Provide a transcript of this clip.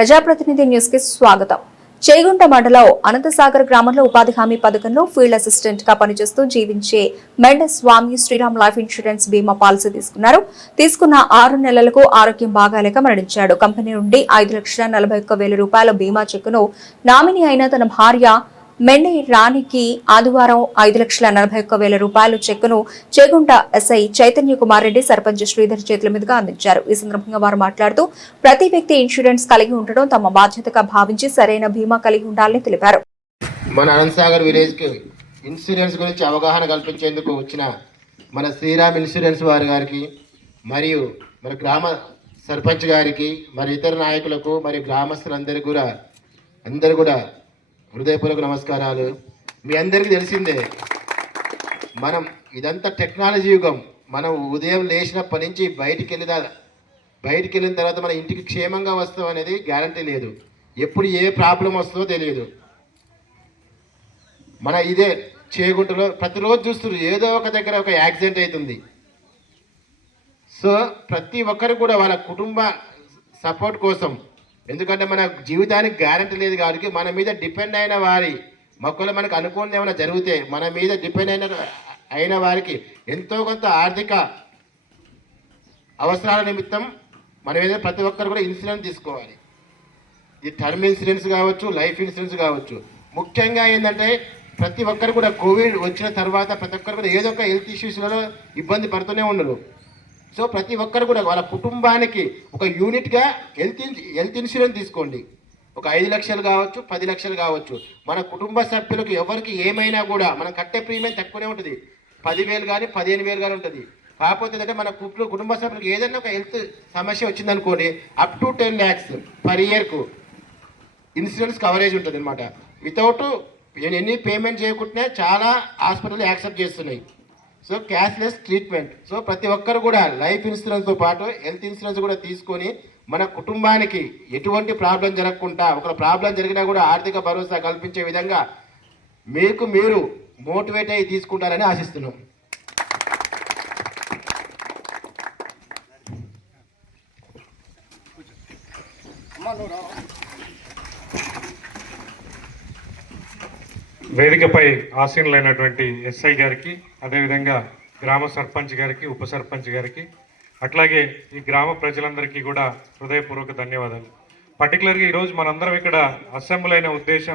ప్రజాప్రతినిధి న్యూస్ కి స్వాగతం. చేగుంట మండలం అనంతసాగర్ గ్రామంలో ఉపాధి హామీ పథకంలో ఫీల్డ్ అసిస్టెంట్ గా పనిచేస్తూ జీవించే మెండస్ స్వామి శ్రీరామ్ లైఫ్ ఇన్సూరెన్స్ బీమా పాలసీ తీసుకున్న 6 నెలలకు ఆరోగ్యం బాగాలేక మరణించాడు. కంపెనీ నుండి 5,41,000 రూపాయల బీమా చెక్కును నామినీ అయిన తన భార్య మెండే రాణికి ఆదివారం 5,41,000 రూపాయల చెక్కును చేగుంట ఎస్ఐ చైతన్య కుమార్ రెడ్డి, సర్పంచ్ శ్రీధర్ చేతుల మీదుగా అందించారు. ఈ సందర్భంగా వారు మాట్లాడుతూ ప్రతి వ్యక్తి ఇన్సూరెన్స్ కలిగి ఉండడం తమ బాధ్యతగా భావించి సరైన బీమా కలిగి ఉండాలని తెలిపారు. మన అనంతసాగర్ విలేజ్ కి ఇన్సూరెన్స్ గురించి అవగాహన కల్పించేందుకు వచ్చిన మన శ్రీరామ్ ఇన్సూరెన్స్ వారి గారికి మరియు మన గ్రామ సర్పంచ్ గారికి మరి ఇతర నాయకులకు మరియు గ్రామస్తులందరికీ కూడా హృదయపూర్వక నమస్కారాలు. మీ అందరికీ తెలిసిందే, మనం ఇదంతా టెక్నాలజీ యుగం. మనం ఉదయం లేచినప్పటి నుంచి బయటికి వెళ్ళిన తర్వాత మన ఇంటికి క్షేమంగా వస్తాం అనేది గ్యారంటీ లేదు. ఎప్పుడు ఏ ప్రాబ్లం వస్తుందో తెలియదు. మన ఇదే చేగుంటలో ప్రతిరోజు చూస్తున్నారు, ఏదో ఒక దగ్గర ఒక యాక్సిడెంట్ అవుతుంది. సో ప్రతి ఒక్కరు కూడా వాళ్ళ కుటుంబ సపోర్ట్ కోసం, ఎందుకంటే మన జీవితానికి గ్యారంటీ లేదు కాబట్టి మన మీద డిపెండ్ అయిన వారి మొక్కలు మనకు అనుకోని ఏమైనా జరిగితే మన మీద డిపెండ్ అయిన వారికి ఎంతో కొంత ఆర్థిక అవసరాల నిమిత్తం మన మీద ప్రతి ఒక్కరు కూడా ఇన్సూరెన్స్ తీసుకోవాలి. ఇది టర్మ్ ఇన్సూరెన్స్ కావచ్చు, లైఫ్ ఇన్సూరెన్స్ కావచ్చు. ముఖ్యంగా ఏంటంటే ప్రతి ఒక్కరు కూడా కోవిడ్ వచ్చిన తర్వాత ప్రతి ఒక్కరు కూడా ఏదో ఒక హెల్త్ ఇష్యూస్లలో ఇబ్బంది పడుతూనే ఉన్నారు. సో ప్రతి ఒక్కరు కూడా వాళ్ళ కుటుంబానికి ఒక యూనిట్గా హెల్త్ ఇన్సూరెన్స్ తీసుకోండి. ఒక 5 లక్షలు కావచ్చు, 10 లక్షలు కావచ్చు. మన కుటుంబ సభ్యులకు ఎవరికి ఏమైనా కూడా మనం కట్టే ప్రీమియం తక్కువనే ఉంటుంది. 10,000 కానీ 15,000 కానీ ఉంటుంది. కాకపోతే ఏంటంటే మన కుటుంబ సభ్యులకు ఏదైనా ఒక హెల్త్ సమస్య వచ్చిందనుకోండి, అప్ టు 10 lakhs పర్ ఇయర్కు ఇన్సూరెన్స్ కవరేజ్ ఉంటుంది అనమాట. వితౌట్ ఎన్ని పేమెంట్ చేయకుండానే చాలా హాస్పిటల్ యాక్సెప్ట్ చేస్తున్నాయి. So cashless treatment. సో ప్రతి ఒక్కరు కూడా లైఫ్ ఇన్సూరెన్స్తో పాటు హెల్త్ ఇన్సూరెన్స్ కూడా తీసుకొని మన కుటుంబానికి ఎటువంటి ప్రాబ్లం జరగకుండా, ఒక ప్రాబ్లం జరిగినా కూడా ఆర్థిక భరోసా కల్పించే విధంగా మీరు మోటివేట్ అయ్యి తీసుకుంటారని ఆశిస్తున్నాం. వేదికపై ఆసీనులైనటువంటి ఎస్ఐ గారికి, అదేవిధంగా గ్రామ సర్పంచ్ గారికి, ఉప సర్పంచ్ గారికి, అట్లాగే ఈ గ్రామ ప్రజలందరికీ కూడా హృదయపూర్వక ధన్యవాదాలు. పర్టికులర్గా ఈరోజు మనందరం ఇక్కడ అసెంబ్లీ అయిన ఉద్దేశం